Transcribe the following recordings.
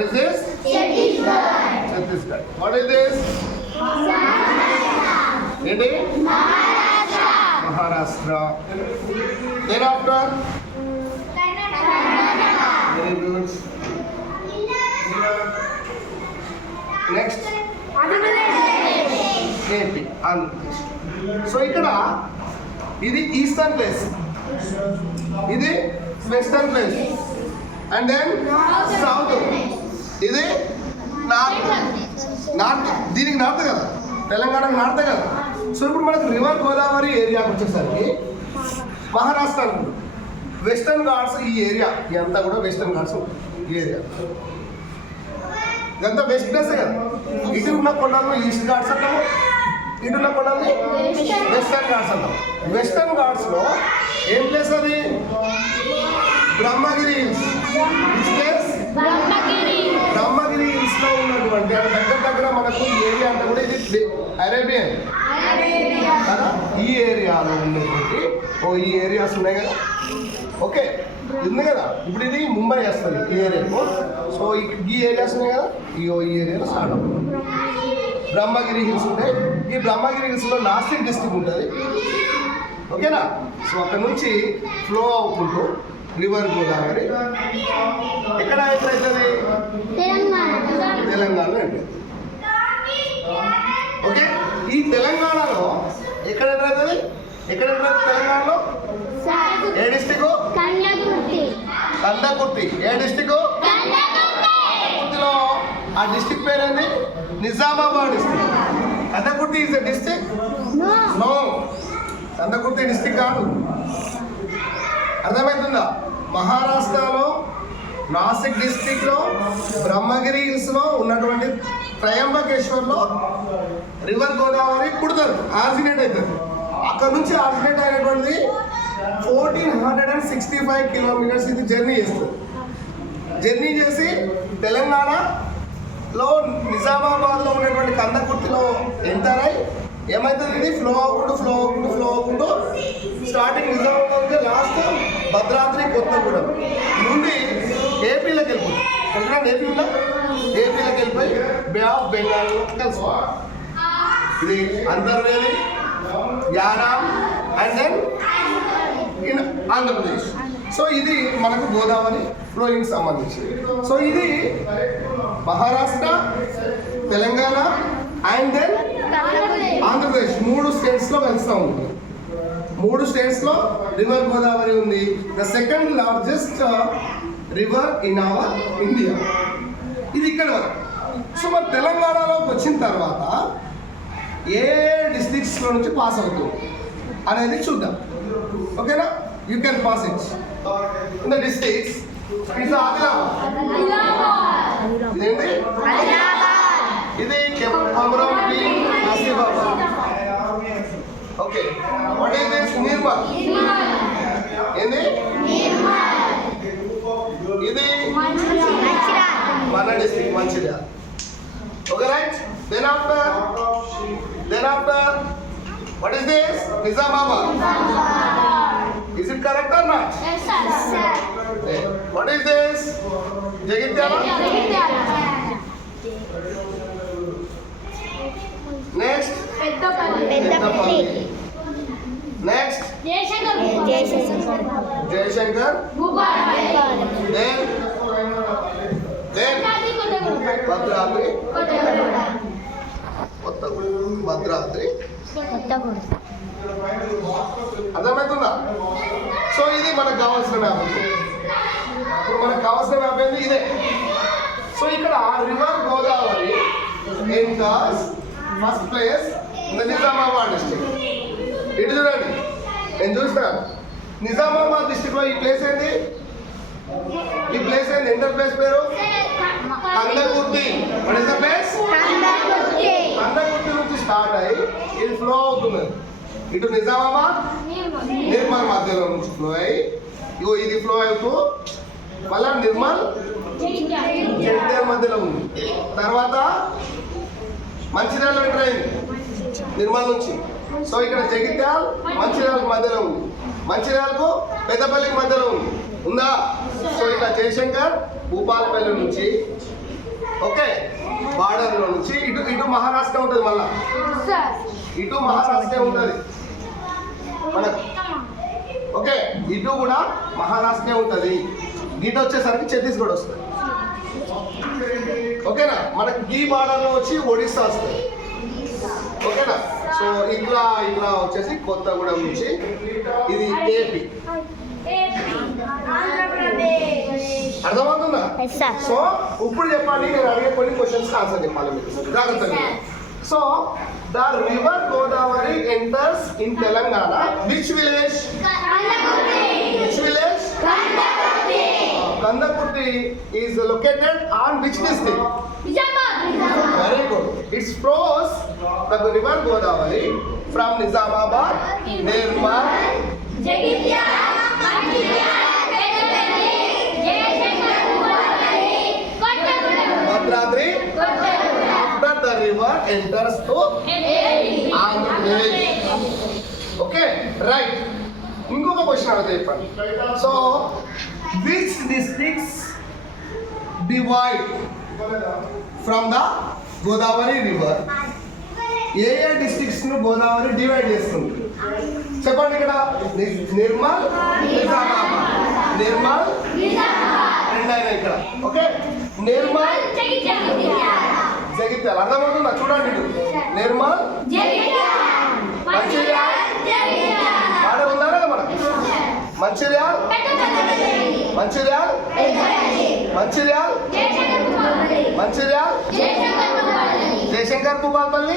What is this? Chhattisgarh. What is this? ఏంటి Maharashtra there after very good next AP Andhra Pradesh so ఇక్కడ ఇది eastern place ఇది western place and then south ఇది north. North దీనికి north కదా? తెలంగాణకు north కదా? So ఇప్పుడు మనకు రివర్ గోదావరి ఏరియాకి వచ్చేసరికి మహారాష్ట్ర వెస్టర్న్ ఘాట్స్ ఈ ఏరియా ఇదంతా కూడా వెస్టర్న్ ఘాట్స్ ఈ ఏరియా. ఇదంతా వెస్ట్ ప్లేసే కదా? ఇటు ఉన్న కొండలను ఈస్ట్ ఘాట్స్ అంటాము ఇటు ఉన్న కొండల్ని వెస్టర్న్ ఘాట్స్ అంటాం వెస్టర్న్ ఘాట్స్లో ఏం ప్లేస్ అది? బ్రహ్మగిరి హిల్స్. బ్రహ్మగిరి. హిల్స్లో ఉన్నటువంటి అంటే దగ్గర దగ్గర మనకు ఈ ఏరియా అంటే కూడా ఇది అరేబియన్ కదా? ఈ ఏరియాలో ఉండేటువంటి ఓ ఈ ఏరియాస్ ఉన్నాయి కదా? ఓకే ఉంది కదా? ఇప్పుడు ఇది ముంబై వస్తుంది ఈ ఏరియాకు సో ఈ- ఏరియాస్ ఉన్నాయి కదా? ఈ ఓ ఈ ఏరియాలో స్టార్ట్ అవుతుంది బ్రహ్మగిరి హిల్స్ ఉంటాయి. ఈ బ్రహ్మగిరి హిల్స్లో నాసిక్ డిస్టిక్ ఉంటుంది. ఓకేనా? సో అక్కడ నుంచి ఫ్లో అవుకుంటూ రివర్ గోదావరి. ఎక్కడ ఎక్కడైతుంది తెలంగాణలో ఓకే ఈ తెలంగాణలో ఎక్కడ ఎక్కడైతుంది ఎక్కడ తెలంగాణలో? ఏ డిస్టిక్ కందకుర్తి ఏ డిస్టిక్ కందకుర్తిలో ఆ డిస్టిక్ పేరేంది? Nizamabad district. Kandakurthi is a district? No. Kandakurthi district కాదు. అర్థమవుతుందా? మహారాష్ట్రలో నాసిక్ డిస్టిక్లో బ్రహ్మగిరి హిల్స్లో ఉన్నటువంటి త్రయంబకేశ్వర్లో రివర్ గోదావరి పుడతారు ఆర్జినేట్ అవుతుంది అక్కడ నుంచి originate అయినటువంటిది fourteen hundred and sixty five kilometers ఇది జర్నీ చేస్తుంది. జర్నీ చేసి తెలంగాణలో నిజామాబాద్లో ఉన్నటువంటి కందకుర్తిలో ఎంటర్ అయి ఏమవుతుంది ఇది? ఫ్లో అవ్వకుండా ఫ్లో అవ్వకుండా ఫ్లో అవ్వకుండా స్టార్టింగ్ నిజామాబాద్ లాస్ట్ భద్రాద్రి కొత్తగూడెం. నుండి ఏపీలోకి వెళ్ళిపోతుంది ఎందుకంటే ఏపీ ఉందా? ఏపీలోకి వెళ్ళిపోయి బే ఆఫ్ బెంగాల్ కలుసుకోవాలి ఇది Antarvedi Yanam and then in Andhra Pradesh so ఇది మనకు గోదావరి ఫ్లోయింగ్ సంబంధించి. సో ఇది మహారాష్ట్ర తెలంగాణ అండ్ దెన్ ఆంధ్రప్రదేశ్ మూడు స్టేట్స్లో కలుస్తూ ఉంటుంది మూడు స్టేట్స్లో రివర్ గోదావరి ఉంది. The second largest river in our India ఇది ఇక్కడ వరకు. సో మరి తెలంగాణలోకి వచ్చిన తర్వాత ఏ డిస్ట్రిక్ట్స్లో నుంచి పాస్ అవుతుంది అనేది చూద్దాం. ఓకేనా? You can pass it in the districts it's Adilabad ఇది కొమరంపి నసీబాబాద్ okay what is this Nirmal ఏంది ఇది మన district Mancherial okay right then after then after what is this Nizamabad is it correct or not what is this Jagtial next Peddapalli next Jayashankar. Bhadradri. Kothagudem Bhadradri. అర్థమవుతుందా? So ఇది మనకు కావాల్సిన map ఇప్పుడు మనకు కావాల్సిన మ్యాప్ ఏంది? ఇదే. So ఇక్కడ river Godavari enters first place Nizamabad district ఇటు చూడండి. నేను చూస్తాను నిజామాబాద్ డిస్ట్రిక్ట్లో ఈ ప్లేస్ ఏంది? ఈ ప్లేస్ ఏంది? ఎంటర్ ప్లేస్ పేరు? Kandakurthi what is the place Kandakurthi నుంచి స్టార్ట్ అయ్యి ఇది ఫ్లో అవుతుంది. ఇటు నిజామాబాద్ నిర్మల్ మధ్యలో నుంచి ఫ్లో అయ్యి ఇగో ఇది ఫ్లో అవుతూ మళ్ళా నిర్మల్ మధ్యలో ఉంది. తర్వాత మంచిర్యాల ఎంటర్ అయింది నిర్మల్ నుంచి సో ఇక్కడ జగిత్యాల మంచిర్యాల మధ్యలో ఉంది. మంచిర్యాలకు పెద్దపల్లికి మధ్యలో ఉంది. ఉందా? సో ఇక్కడ జయశంకర్ భూపాలపల్లి నుంచి. ఓకే. బార్డర్లో నుంచి. ఇటు ఇటు మహారాష్ట్ర ఉంటుంది మళ్ళా? ఇటు మహారాష్ట్ర ఉంటుంది. మనకు ఓకే. ఇటు కూడా మహారాష్ట్ర ఉంటుంది. గీట వచ్చేసరికి ఛత్తీస్గఢ్ వస్తుంది. ఓకేనా? మనకి ఈ బార్డర్లో వచ్చి ఒడిస్సా వస్తుంది. ఓకేనా సో ఇట్లా ఇట్లా వచ్చేసి కొత్తగూడెం నుంచి ఇది ఏపీ. అర్థమవుతుందా? సో ఇప్పుడు చెప్పండి నేను అడిగే కొన్ని క్వశ్చన్స్ ఆన్సర్ చెప్పాలి మీకు. జాగ్రత్తగా so the river Godavari enters in Telangana which village which village Kandakurthi is located on which district very good it's flows the river Godavari from Nizamabad Nirmal Bhadradri after the river enters to Andhra Pradesh okay right ఇంకొక question అడిగితే చెప్పండి so which districts divide from the Godavari river ఏ ఏ డిస్ట్రిక్ట్స్ను Godavari divide చేస్తుంది చెప్పండి ఇక్కడ. నిర్మల్ నిర్మల్ రెండైనా ఇక్కడ. ఓకే. నిర్మల్ జగిత్యాల. అర్థమవుతుందా? చూడండి. నిర్మల్ ఆడ ఉందా లేదా మనకు మంచిర్యాల్ మంచిర్యాల్ మంచిర్యాల్ మంచిర్యాల్. జయశంకర్ భూపాల్పల్లి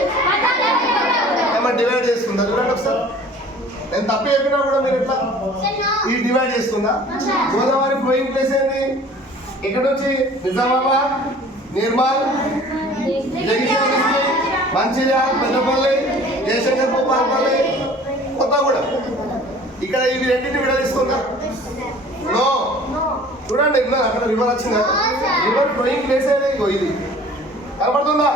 ఏమైనా డివైడ్ చేస్తుందా? చూడండి ఒకసారి. నేను తప్పు చెప్పినా కూడా మీరు ఎట్లా? ఈ డివైడ్ చేస్తుందా? గోదావరి ఫ్లోయింగ్ ప్లేస్ ఏంది? ఇక్కడ నుంచి నిజామాబాద్ నిర్మల్ జగిత్యాల మంచిర్యాల పెద్దపల్లి జయశంకర్ భూపాలపల్లి కొత్తగూడెం ఇక్కడ ఇవి రెండింటిని విడదీస్తుందా? నో చూడండి అక్కడ రివర్ వచ్చిందా? రివర్ ఫ్లోయింగ్ ప్లేస్ ఏది? ఇది. కనపడుతుందా?